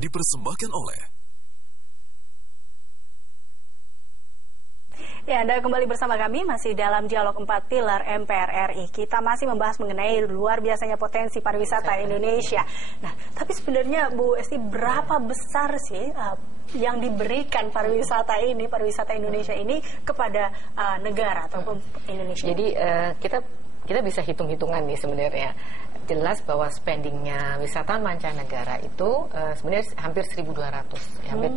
dipersembahkan oleh Ya, Anda kembali bersama kami masih dalam dialog 4 pilar MPR RI. Kita masih membahas mengenai luar biasanya potensi pariwisata Indonesia. Nah, tapi sebenarnya Bu Esti, berapa besar sih yang diberikan pariwisata Indonesia ini kepada negara ataupun Indonesia? Jadi kita bisa hitung-hitungan nih sebenarnya. Jelas bahwa spendingnya wisatawan mancanegara itu sebenarnya hampir 1.200. Hampir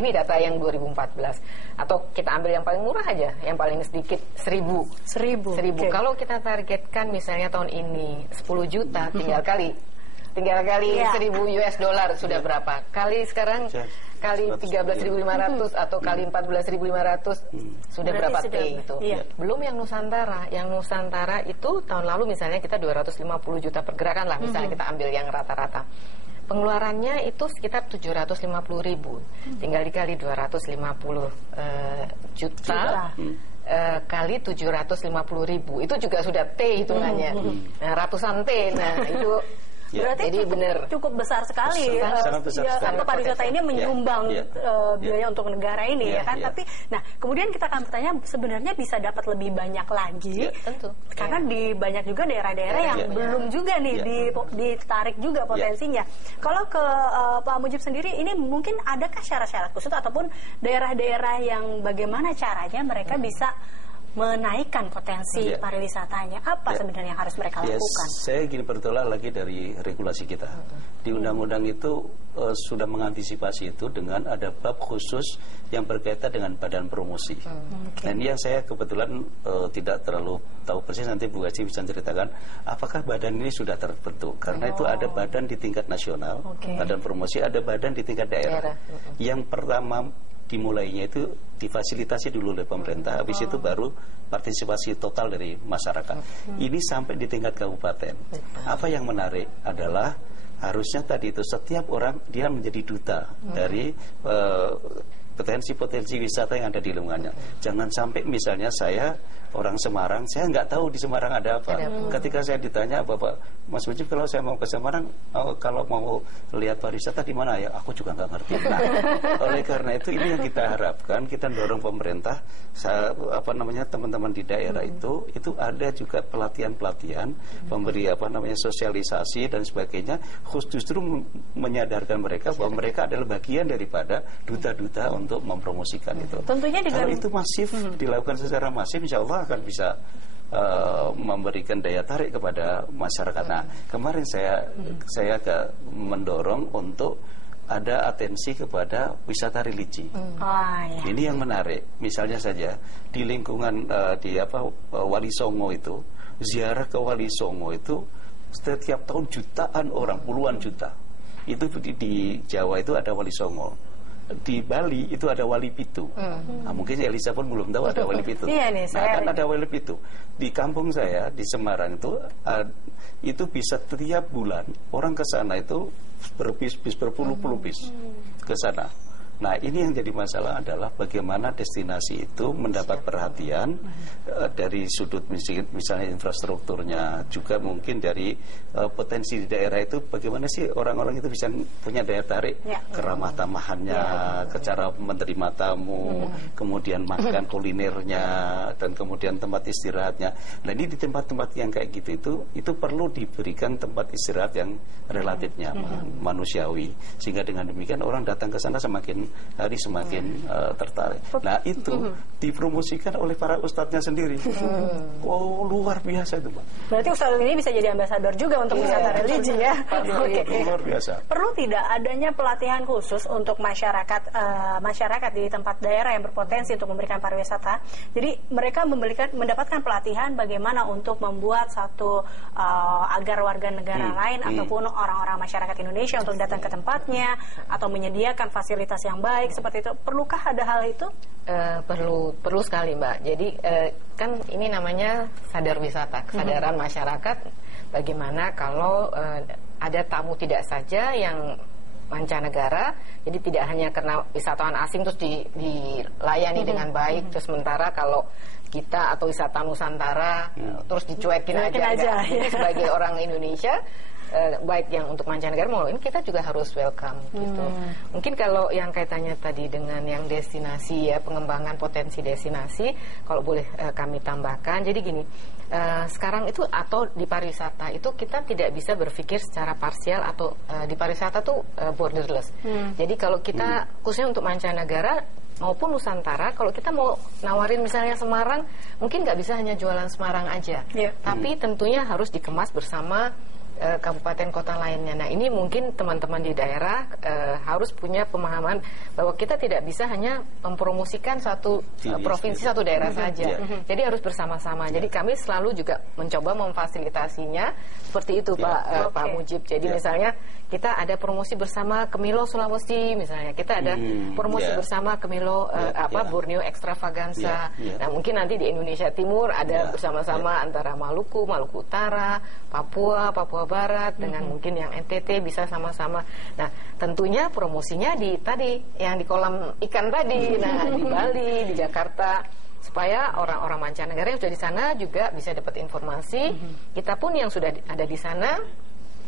ini data yang 2014. Atau kita ambil yang paling murah aja, yang paling sedikit 1.000. 1.000. Okay. Kalau kita targetkan misalnya tahun ini 10 juta, tinggal kali 1.000 US dollar sudah berapa? Kali sekarang kali 13.500 atau kali 14.500 sudah berapa T itu? Belum yang Nusantara. Yang Nusantara itu tahun lalu misalnya kita 250 juta pergerakan lah, misalnya kita ambil yang rata-rata. Pengeluarannya itu sekitar 750.000. Tinggal dikali 250 juta. Kali 750.000 itu juga sudah T hitungannya. Ratusan T. Nah itu berarti jadi cukup besar sekali. Sangat besar sekali. Pariwisata ini menyumbang biaya untuk negara ini ya kan. Tapi nah kemudian kita akan bertanya, sebenarnya bisa dapat lebih banyak lagi. Tentu. Karena di banyak juga daerah-daerah yang belum juga nih ditarik juga potensinya. Kalau ke Pak Mujib sendiri, ini mungkin adakah syarat-syarat khusus ataupun daerah-daerah yang bagaimana caranya mereka bisa menaikkan potensi pariwisatanya? Apa sebenarnya yang harus mereka lakukan? Saya ingin bertolak lagi dari regulasi kita. Di undang-undang itu sudah mengantisipasi itu dengan ada bab khusus yang berkaitan dengan badan promosi. Dan yang saya kebetulan tidak terlalu tahu persis, nanti Bu Gaci bisa ceritakan apakah badan ini sudah terbentuk. Karena itu ada badan di tingkat nasional, badan promosi, ada badan di tingkat daerah. Yang pertama dimulainya itu difasilitasi dulu oleh pemerintah, habis itu baru partisipasi total dari masyarakat. Ini sampai di tingkat kabupaten. Apa yang menarik adalah harusnya tadi itu setiap orang dia menjadi duta dari potensi-potensi wisata yang ada di lingkungannya. Jangan sampai misalnya saya orang Semarang, saya nggak tahu di Semarang ada apa. Ketika saya ditanya, Bapak Mas Mujib, kalau saya mau ke Semarang, kalau mau lihat pariwisata di mana ya? Aku juga nggak ngerti. Nah, oleh karena itu ini yang kita harapkan, kita dorong pemerintah, teman-teman di daerah itu ada juga pelatihan-pelatihan, memberi sosialisasi dan sebagainya, justru menyadarkan mereka bahwa mereka adalah bagian daripada duta-duta untuk mempromosikan itu. Tentunya kalau itu masif dilakukan secara masif, insya Allah akan bisa memberikan daya tarik kepada masyarakat. Nah, kemarin saya agak mendorong untuk ada atensi kepada wisata religi. Ini yang menarik. Misalnya saja di lingkungan Wali Songo itu, ziarah ke Wali Songo itu setiap tahun jutaan orang, puluhan juta. Itu di Jawa itu ada Wali Songo. Di Bali itu ada Wali Pitu. Nah, mungkin Elisa pun belum tahu ada Wali Pitu. Kan ada Wali Pitu. Di kampung saya di Semarang itu bisa setiap bulan orang ke sana itu berbis-bis, berpuluh-puluh bis ke sana. Nah, ini yang jadi masalah adalah bagaimana destinasi itu mendapat perhatian dari sudut misalnya infrastrukturnya, juga mungkin dari potensi di daerah itu, bagaimana sih orang-orang itu bisa punya daya tarik, keramah tamahannya, ke cara menerima tamu, kemudian makan kulinernya, dan kemudian tempat istirahatnya. Nah, ini di tempat-tempat yang kayak gitu itu perlu diberikan tempat istirahat yang relatif nyaman, manusiawi, sehingga dengan demikian orang datang ke sana semakin hari semakin tertarik. Nah, itu dipromosikan oleh para ustadznya sendiri. Wow, luar biasa itu, Pak. Berarti ustadz ini bisa jadi ambasador juga untuk wisata religi ya. Luar biasa. Perlu tidak adanya pelatihan khusus untuk masyarakat di tempat daerah yang berpotensi untuk memberikan pariwisata? Jadi mereka mendapatkan pelatihan bagaimana untuk membuat satu agar warga negara lain ataupun orang-orang masyarakat Indonesia untuk datang ke tempatnya atau menyediakan fasilitas yang baik seperti itu. Perlukah ada hal itu? Perlu sekali, Mbak. Jadi kan ini namanya sadar wisata, kesadaran masyarakat. Bagaimana kalau ada tamu tidak saja yang mancanegara, jadi tidak hanya karena wisatawan asing terus dilayani dengan baik, terus sementara kalau kita atau wisata Nusantara terus dicuekin aja. Jadi sebagai orang Indonesia baik yang untuk mancanegara maupun kita juga harus welcome gitu. Mungkin kalau yang kaitannya tadi dengan yang destinasi ya, pengembangan potensi destinasi, kalau boleh kami tambahkan, jadi gini, sekarang itu atau di pariwisata itu kita tidak bisa berpikir secara parsial atau di pariwisata tuh borderless. Jadi kalau kita khususnya untuk mancanegara maupun Nusantara, kalau kita mau nawarin misalnya Semarang, mungkin nggak bisa hanya jualan Semarang aja, tapi tentunya harus dikemas bersama kabupaten kota lainnya. Nah, ini mungkin teman-teman di daerah harus punya pemahaman bahwa kita tidak bisa hanya mempromosikan satu provinsi, satu daerah saja. Jadi harus bersama-sama. Jadi kami selalu juga mencoba memfasilitasinya seperti itu, Pak Mujib. Jadi misalnya kita ada promosi bersama Kemilo Sulawesi, misalnya kita ada promosi bersama Kemilo Borneo Extravaganza. Nah, mungkin nanti di Indonesia Timur ada bersama-sama antara Maluku Utara, Papua Barat dengan mungkin yang NTT bisa sama-sama. Nah, tentunya promosinya di tadi yang di kolam ikan tadi, nah di Bali, di Jakarta, supaya orang-orang mancanegara yang sudah di sana juga bisa dapat informasi. Kita pun yang sudah ada di sana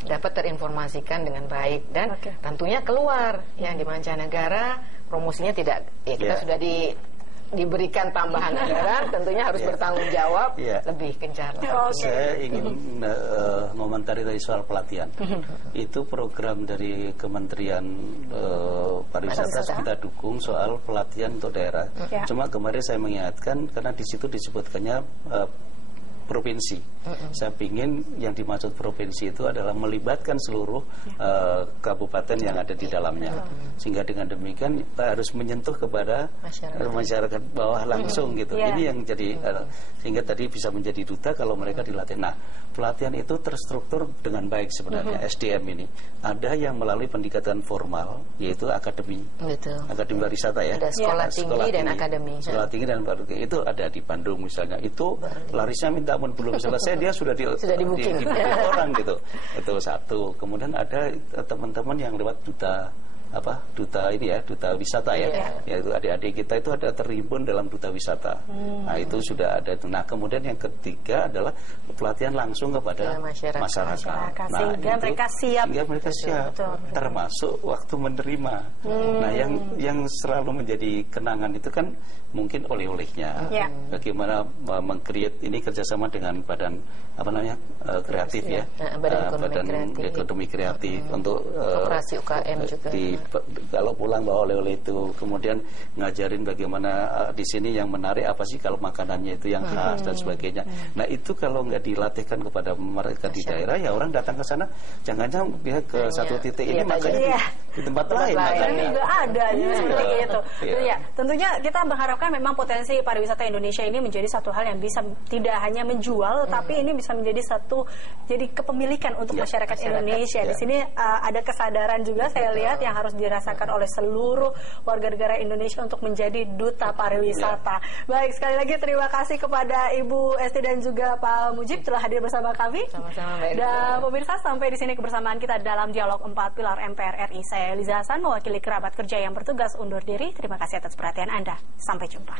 dapat terinformasikan dengan baik dan tentunya keluar yang di mancanegara promosinya tidak kita sudah diberikan tambahan anggaran, tentunya harus bertanggung jawab lebih gencar. Saya ingin mengomentari tadi soal pelatihan. Itu program dari Kementerian Pariwisata kita dukung soal pelatihan untuk daerah. Cuma kemarin saya mengingatkan karena di situ disebutkannya provinsi. Saya ingin yang dimaksud provinsi itu adalah melibatkan seluruh kabupaten yang ada di dalamnya. Sehingga dengan demikian kita harus menyentuh kepada masyarakat bawah langsung gitu. Ini yang jadi sehingga tadi bisa menjadi duta kalau mereka dilatih. Nah, pelatihan itu terstruktur dengan baik sebenarnya. SDM ini ada yang melalui pendidikan formal yaitu akademi. Akademi pariwisata ya. Ada sekolah tinggi dan akademi. Sekolah tinggi dan akademi itu ada di Bandung misalnya. Itu larisnya minta pun belum selesai dia sudah di orang gitu. Itu satu. Kemudian ada teman-teman yang lewat duta wisata yaitu adik-adik kita itu ada terhimpun dalam duta wisata. Nah, itu sudah ada. Nah, kemudian yang ketiga adalah pelatihan langsung kepada masyarakat. Nah, sehingga mereka siap. Termasuk waktu menerima. Nah, yang selalu menjadi kenangan itu kan mungkin oleh-olehnya. Bagaimana meng-create ini kerjasama dengan badan kreatif badan ekonomi kreatif untuk koperasi UKM juga. Kalau pulang bawa oleh-oleh itu, kemudian ngajarin bagaimana di sini yang menarik apa sih kalau makanannya itu yang khas dan sebagainya. Nah, itu kalau nggak dilatihkan kepada mereka di daerah, ya orang datang ke sana jangan-jangan dia ke satu titik ini makanya di tempat lain juga ada seperti itu. Ya, tentunya kita mengharapkan memang potensi pariwisata Indonesia ini menjadi satu hal yang bisa tidak hanya menjual, tapi ini bisa menjadi jadi kepemilikan untuk masyarakat Indonesia. Di sini ada kesadaran juga saya lihat yang harus dirasakan oleh seluruh warga negara Indonesia untuk menjadi duta pariwisata. Baik, sekali lagi terima kasih kepada Ibu Esti dan juga Pak Mujib telah hadir bersama kami. Sama-sama, Mbak. Dan pemirsa, sampai di sini kebersamaan kita dalam dialog 4 pilar MPR RI. Saya Eliza Hasan mewakili kerabat kerja yang bertugas undur diri. Terima kasih atas perhatian Anda. Sampai jumpa.